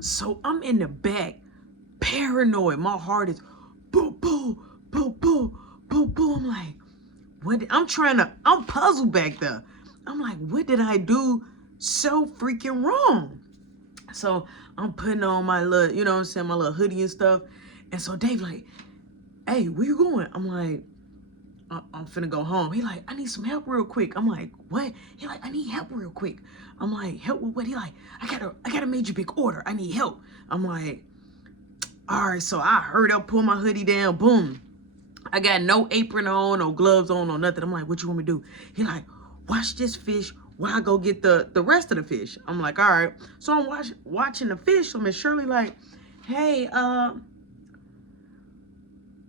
So I'm in the back, paranoid. My heart is boo, boo, boo, boo, boo, boo. I'm like, what? I'm puzzled back there. I'm like, what did I do so freaking wrong? So I'm putting on my little, you know what I'm saying, my little hoodie and stuff. And so Dave like, hey, where you going? I'm like, I'm finna go home. He like, I need some help real quick. I'm like, what? He like, I need help real quick. I'm like, help with what? He like, I got a major big order. I need help. I'm like, all right. So I hurried up, pull my hoodie down, boom. I got no apron on, no gloves on, no nothing. I'm like, what you want me to do? He like, wash this fish while I go get the rest of the fish. I'm like, all right. So I'm watching the fish. So Miss Shirley like, hey,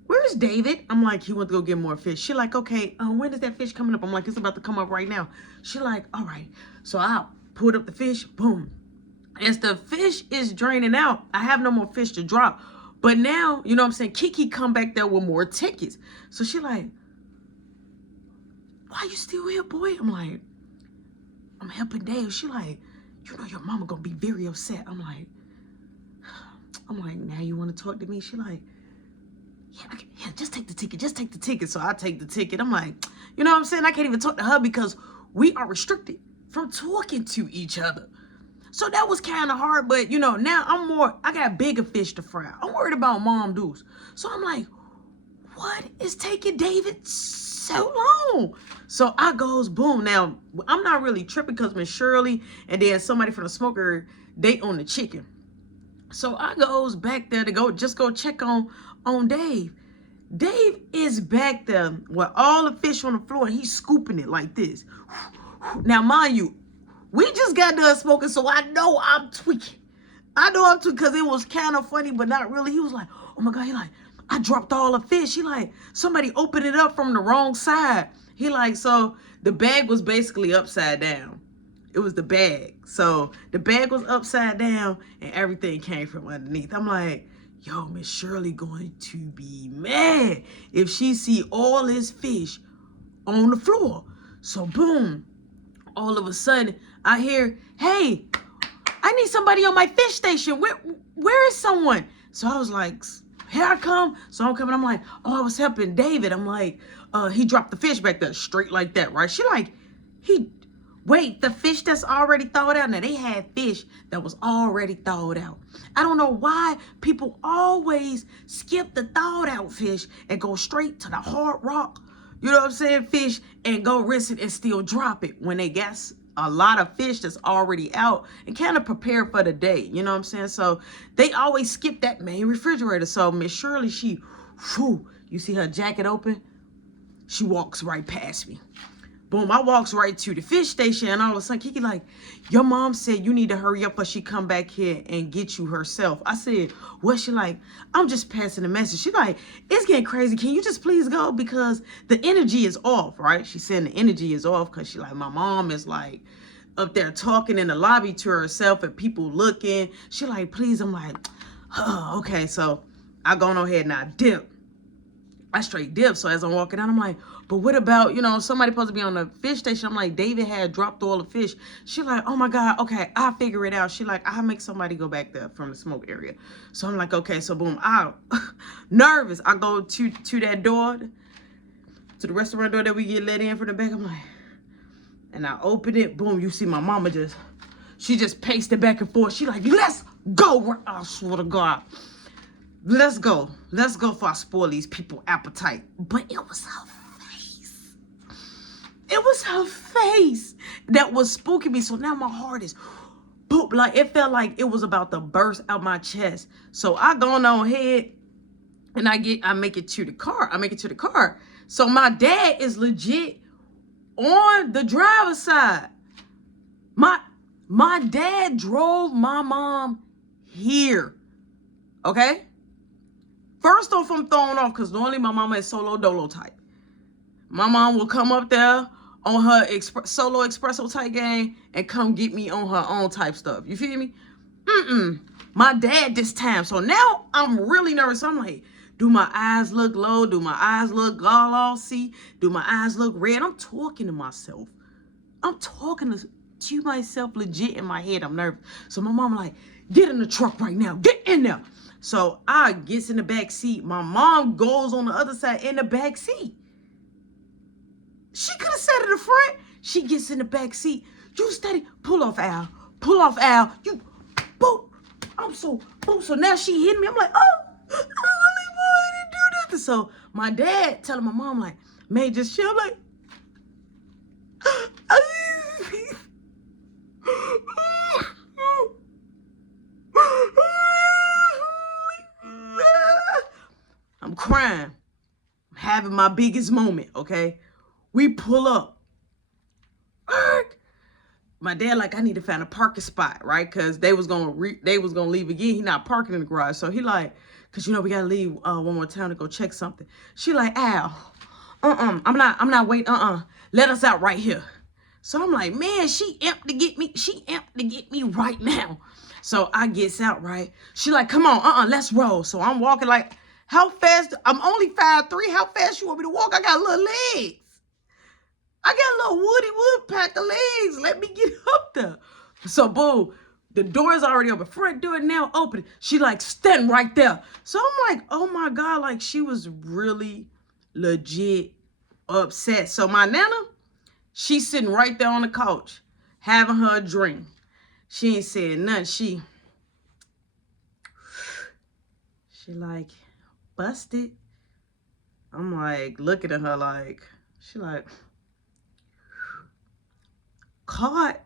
where's David? I'm like, he went to go get more fish. She like, okay, when is that fish coming up? I'm like, it's about to come up right now. She like, all right. So I pulled up the fish, boom. As the fish is draining out, I have no more fish to drop. But now, you know what I'm saying, Kiki come back there with more tickets. So she like, why you still here, boy? I'm like, I'm helping Dave. She like, you know your mama gonna be very upset. I'm like, now you want to talk to me? She like, yeah, just take the ticket. So I take the ticket. I'm like, you know what I'm saying? I can't even talk to her because we are restricted from talking to each other. So that was kind of hard, but you know, now I got bigger fish to fry. I'm worried about Mom Deuce. So I'm like, what is taking David so long? So I goes, boom. Now, I'm not really tripping because Miss Shirley and then somebody from the smoker, they own the chicken. So I goes back there to go check on Dave. Dave is back there with all the fish on the floor and he's scooping it like this. Now, mind you, we just got done smoking, so I know I'm tweaking. Because it was kind of funny, but not really. He was like, oh my God, he like, I dropped all the fish. He like, somebody opened it up from the wrong side. He like, so the bag was basically upside down. It was the bag. So the bag was upside down and everything came from underneath. I'm like, yo, Miss Shirley going to be mad if she see all this fish on the floor. So boom, all of a sudden I hear, hey, I need somebody on my fish station. Where is someone? So I was like, here I come. So I'm coming. I'm like, oh, I was helping David. I'm like, he dropped the fish back there straight like that, right? She like, wait, the fish that's already thawed out. Now they had fish that was already thawed out. I don't know why people always skip the thawed out fish and go straight to the hard rock, you know what I'm saying, fish, and go rinse it and still drop it when they got a lot of fish that's already out and kind of prepared for the day, you know what I'm saying? So they always skip that main refrigerator. So Miss Shirley, you see her jacket open? She walks right past me. Boom, I walks right to the fish station and all of a sudden Kiki like, your mom said you need to hurry up or she come back here and get you herself. I said, what? She like, I'm just passing the message. She like, it's getting crazy. Can you just please go? Because the energy is off, right? She said the energy is off because she like, my mom is like up there talking in the lobby to herself and people looking. She like, please. I'm like, oh, okay. So I go on ahead and I dip. I straight dip. So as I'm walking out, I'm like, but what about, you know, somebody supposed to be on the fish station. I'm like, David had dropped all the fish. She like, oh my God, okay, I'll figure it out. She like, I'll make somebody go back there from the smoke area. So I'm like, okay, so boom, nervous. I go to that door, to the restaurant door that we get let in from the back. I'm like, and I open it, boom, you see my mama she just paced it back and forth. She like, let's go. I swear to God. Let's go before I spoil these people's appetite. But it was her face. It was her face that was spooking me. So now my heart is boop. Like it felt like it was about to burst out my chest. So I go on ahead and I make it to the car. So my dad is legit on the driver's side. My dad drove my mom here. Okay? First off, I'm thrown off because normally my mama is solo dolo type. My mom will come up there on her solo espresso type game and come get me on her own type stuff. You feel me? My dad this time. So now I'm really nervous. I'm like, do my eyes look low? Do my eyes look glossy? Do my eyes look red? I'm talking to myself. I'm talking to myself legit in my head. I'm nervous. So my mom like, Get in the truck right now. Get in there. So I gets in the back seat. My mom goes on the other side in the back seat. She could have sat in the front. She gets in the back seat. You steady. Pull off, Al. Pull off, Al. You, boop. I'm so, boop. So now she hit me. I'm like, oh, I really wanted to do nothing. So my dad telling my mom, like, man, just chill. I'm like, I'm crying. I'm having my biggest moment, okay? We pull up. My dad, like, I need to find a parking spot, right? Because they was gonna leave again. He not parking in the garage. So he like, because you know we gotta leave one more time to go check something. She like, Al, I'm not waiting, let us out right here. So I'm like, man, she amped to get me right now. So I gets out, right? She like, come on, let's roll. So I'm walking like, how fast? I'm only 5'3". How fast you want me to walk? I got little legs. I got a little Woody Woodpecker legs. Let me get up there. So boom, the door is already open. Front door now open. She like standing right there. So I'm like, oh my God, like she was really legit upset. So my nana, she's sitting right there on the couch, having her a drink. She ain't saying nothing. She like, busted. I'm like looking at her like, she like, caught.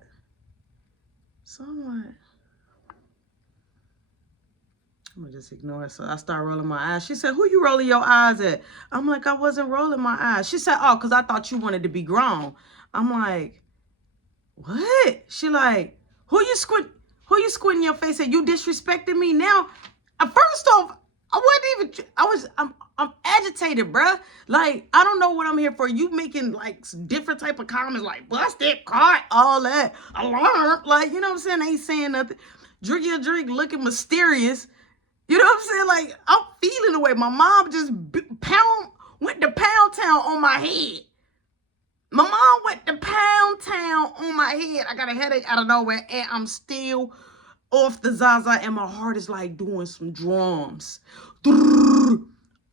So I'm like, I'm gonna just ignore it. So I start rolling my eyes. She said, who you rolling your eyes at? I'm like, I wasn't rolling my eyes. She said, oh, because I thought you wanted to be grown. I'm like, what? She like, who you squinting your face at? You disrespecting me now? First off, I'm agitated, bruh. Like, I don't know what I'm here for. You making like different type of comments like busted, caught, all that, alarm. Like, you know what I'm saying? I ain't saying nothing. Drink your drink, looking mysterious. You know what I'm saying? Like, I'm feeling the way. My mom just went to pound town on my head. My mom went to pound town on my head. I got a headache out of nowhere, and I'm still off the Zaza, and my heart is like doing some drums.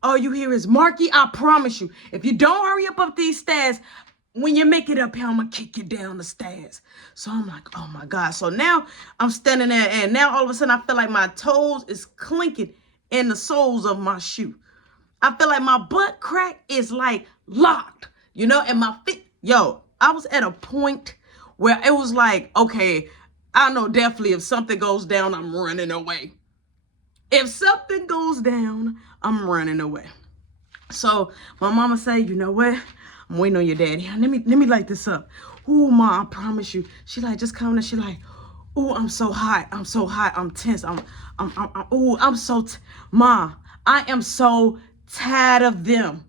All you hear is, Marky, I promise you, if you don't hurry up these stairs, when you make it up here, I'm going to kick you down the stairs. So I'm like, oh my God. So now I'm standing there, and now all of a sudden I feel like my toes is clinking in the soles of my shoe. I feel like my butt crack is like locked, you know, and my feet. Yo, I was at a point where it was like, okay, I know definitely if something goes down, I'm running away. If something goes down, I'm running away. So my mama say, you know what? I'm waiting on your daddy. Let me light this up. Ooh, Ma, I promise you. She like, just come down. She like, ooh, I'm so hot. I'm so hot. I'm tense. Ma, I am so tired of them.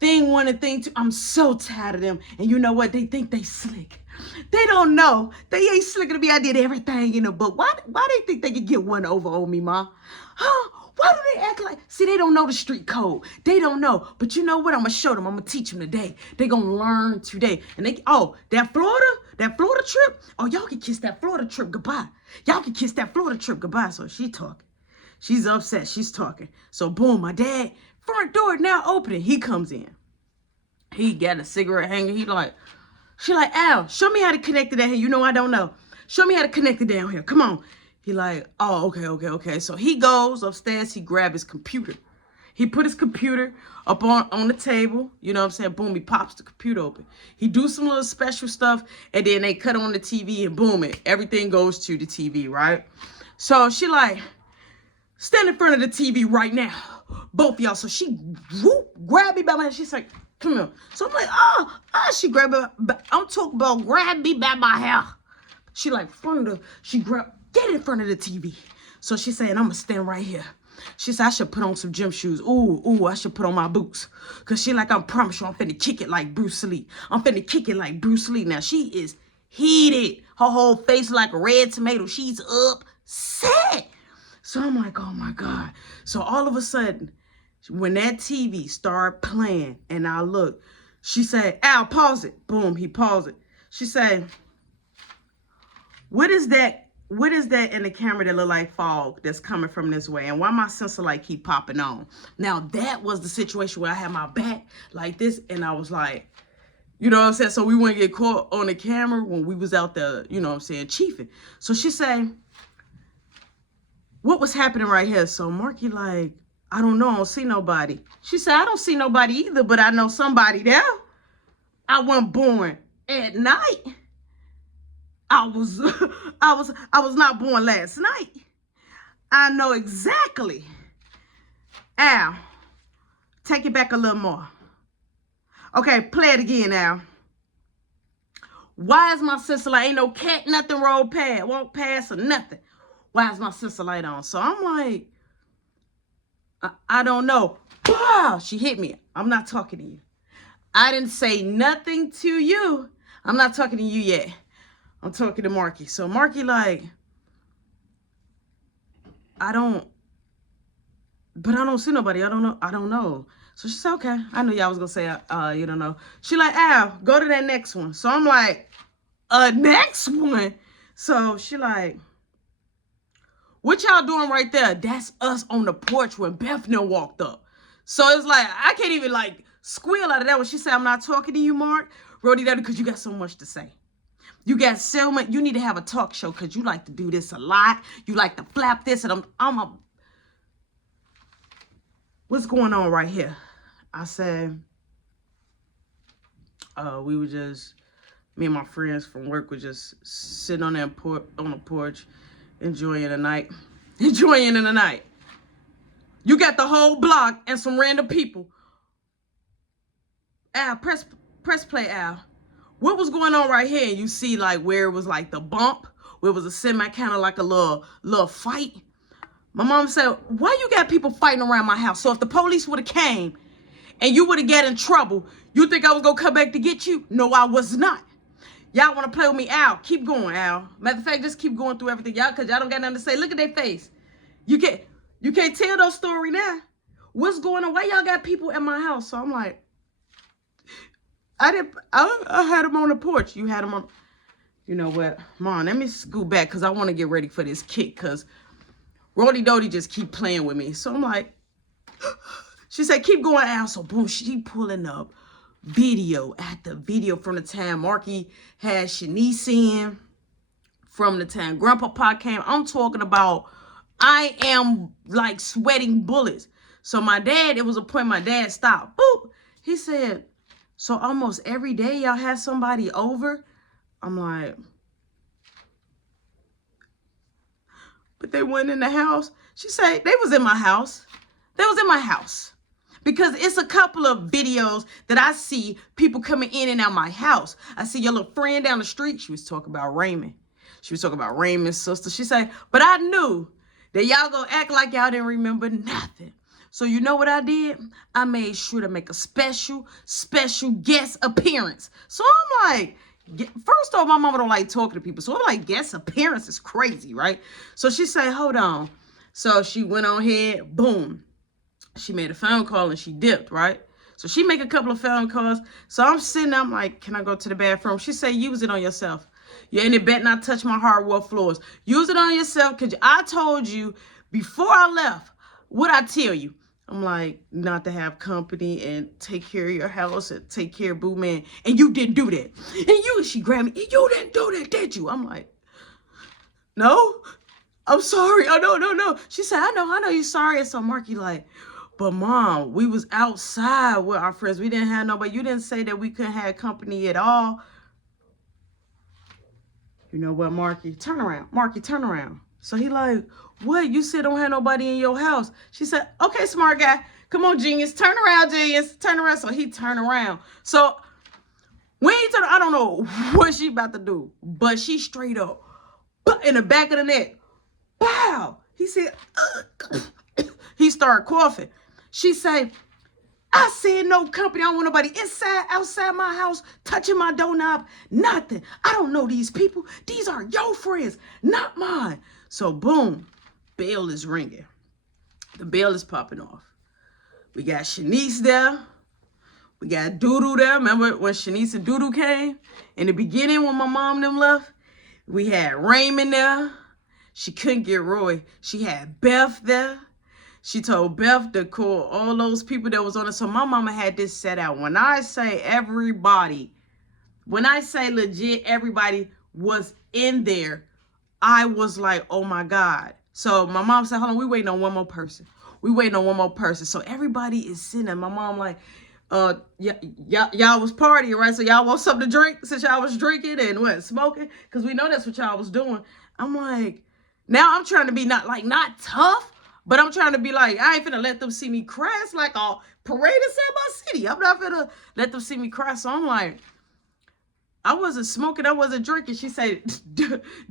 Thing one and thing two, I'm so tired of them. And you know what? They think they slick. They don't know. They ain't slicker to me. I did everything in the book. Why they think they can get one over on me, Ma? Huh? Why do they act like, see, they don't know the street code. They don't know. But you know what? I'm going to show them. I'm going to teach them today. They going to learn today. And that Florida trip, oh, y'all can kiss that Florida trip goodbye. Y'all can kiss that Florida trip goodbye. So she talking. She's upset. She's talking. So boom, my dad, front door now opening. He comes in. He got a cigarette hanger. She like, Al, show me how to connect it down here. You know I don't know. Show me how to connect it down here. Come on. He like, oh, okay. So he goes upstairs. He grab his computer. He put his computer up on the table. You know what I'm saying? Boom, he pops the computer open. He do some little special stuff, and then they cut on the TV, and boom, everything goes to the TV, right? So she like, stand in front of the TV right now. Both of y'all. So she grab me by my head. She's like, come here. So I'm like, she grabbed me. I'm talking about grab me by my hair. She like, get in front of the TV. So she saying, I'm going to stand right here. She said, I should put on some gym shoes. Ooh, I should put on my boots. Because she like, I promise you, I'm finna kick it like Bruce Lee. Now, she is heated. Her whole face like a red tomato. She's upset. So I'm like, oh my God. So all of a sudden, when that TV started playing and I look, she said, Al, pause it. Boom, he paused it. She said, what is that what is that in the camera that look like fog that's coming from this way? And why my sensor light keep popping on? Now, that was the situation where I had my back like this, and I was like, you know what I'm saying? So we wouldn't get caught on the camera when we was out there, you know what I'm saying, chiefing. So she said, what was happening right here? So Marky like, I don't know, I don't see nobody. She said, I don't see nobody either, but I know somebody there. I wasn't born at night. I was not born last night. I know exactly. Al, take it back a little more. Okay, play it again, Al. Why is my sister light? Ain't no cat, nothing walk past or nothing. Why is my sister light on? So I'm like, I don't know. Wow, she hit me. I'm not talking to you. I didn't say nothing to you. I'm not talking to you yet. I'm talking to Marky. So Marky like, I don't see nobody. I don't know. So she said, okay. I knew y'all was going to say, you don't know. She like, Al, go to that next one. So I'm like, next one? So she like, what y'all doing right there? That's us on the porch when Bethany walked up. So it's like, I can't even like squeal out of that when she said, I'm not talking to you, Mark. Rody, that because you got so much to say. You got so much. You need to have a talk show because you like to do this a lot. You like to flap this. And what's going on right here? I said, we were just, me and my friends from work were just sitting on that on the porch, enjoying the night. Enjoying in the night. You got the whole block and some random people. Al, press play, Al. What was going on right here? You see like where it was like the bump, where it was a semi kind of like a little fight. My mom said, why you got people fighting around my house? So if the police would have came and you would have got in trouble, you think I was going to come back to get you? No, I was not. Y'all want to play with me? Al, keep going, Al. Matter of fact, just keep going through everything. Y'all, because y'all don't got nothing to say. Look at their face. You can't tell those story now. What's going on? Why y'all got people at my house? So I'm like, I had them on the porch. You had them on. You know what? Mom, let me scoot back because I want to get ready for this kick because Rody Dodie just keep playing with me. So I'm like, she said, keep going, Al. So boom, she pulling up video after video from the time Marky had Shanice in, from the time Grandpa came. I'm talking about, I am like sweating bullets. So my dad, it was a point my dad stopped. Boop. He said, so almost every day y'all have somebody over? I'm like, but they went in the house. She said, they was in my house. They was in my house. Because it's a couple of videos that I see people coming in and out my house. I see your little friend down the street. She was talking about Raymond. She was talking about Raymond's sister. She said, but I knew that y'all gonna act like y'all didn't remember nothing. So you know what I did? I made sure to make a special guest appearance. So I'm like, first off, my mama don't like talking to people. So I'm like, guest appearance is crazy, right? So she said, hold on. So she went on ahead, boom. She made a phone call and she dipped, right? So she make a couple of phone calls. So I'm sitting there, I'm like, can I go to the bathroom? She said, use it on yourself. You ain't bet not touch my hardwood floors. Use it on yourself because I told you before I left, what I tell you? I'm like, not to have company and take care of your house and take care of Boo Man. And you didn't do that. And she grabbed me. And you didn't do that, did you? I'm like, no, I'm sorry. Oh, no. She said, I know you're sorry. And so Marky like, but Mom, we was outside with our friends. We didn't have nobody. You didn't say that we couldn't have company at all. You know what, Marky? Turn around. Marky, turn around. So he like, what? You said don't have nobody in your house. She said, okay, smart guy. Come on, genius. Turn around, genius. Turn around. So he turned around. So when he turned, I don't know what she about to do, but she straight up in the back of the neck. Wow. He said, he started coughing. She said, I said no company. I don't want nobody inside, outside my house, touching my doorknob, nothing. I don't know these people. These are your friends, not mine. So boom, bell is ringing. The bell is popping off. We got Shanice there. We got Doodoo there. Remember when Shanice and Doodoo came? In the beginning when my mom them left, we had Raymond there. She couldn't get Roy. She had Beth there. She told Beth to call all those people that was on it. So my mama had this set out. When I say everybody, when I say legit, everybody was in there, I was like, oh my God. So my mom said, hold on, we waiting on one more person. We waiting on one more person. So everybody is sitting there. My mom like, y'all was partying, right? So y'all want something to drink since y'all was drinking and what, smoking? Because we know that's what y'all was doing. I'm like, now I'm trying to be not tough, but I'm trying to be like, I ain't finna let them see me crash like a parade in my city. I'm not finna let them see me cry. So I'm like, I wasn't smoking, I wasn't drinking. She said,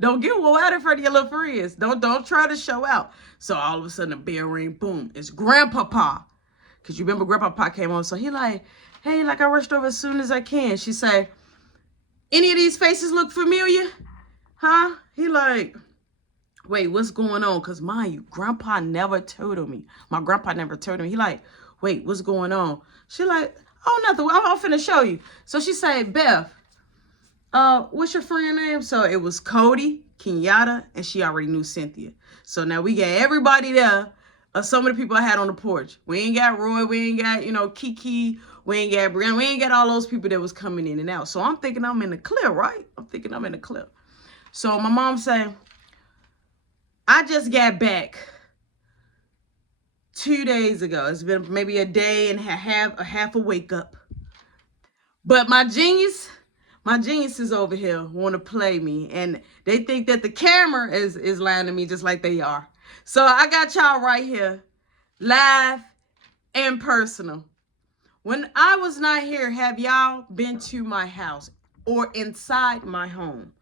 don't get out in front of your little friends. Don't try to show out. So all of a sudden the bell ring, boom, it's Grandpapa. Because you remember Grandpapa came on. So he like, hey, like I rushed over as soon as I can. She say, any of these faces look familiar? Huh? He like, wait, what's going on? Because mind you, Grandpa never told me. My grandpa never told me. He like, wait, what's going on? She like, oh, nothing. I'm finna show you. So she said, Beth, what's your friend name? So it was Cody, Kenyatta, and she already knew Cynthia. So now we got everybody there. Some of the people I had on the porch. We ain't got Roy. We ain't got, Kiki. We ain't got Brianna. We ain't got all those people that was coming in and out. So I'm thinking I'm in the clear, right? I'm thinking I'm in the clear. So my mom said, I just got back 2 days ago. It's been maybe a day and a half a wake up. But my geniuses over here want to play me. And they think that the camera is lying to me just like they are. So I got y'all right here, live and personal. When I was not here, have y'all been to my house or inside my home?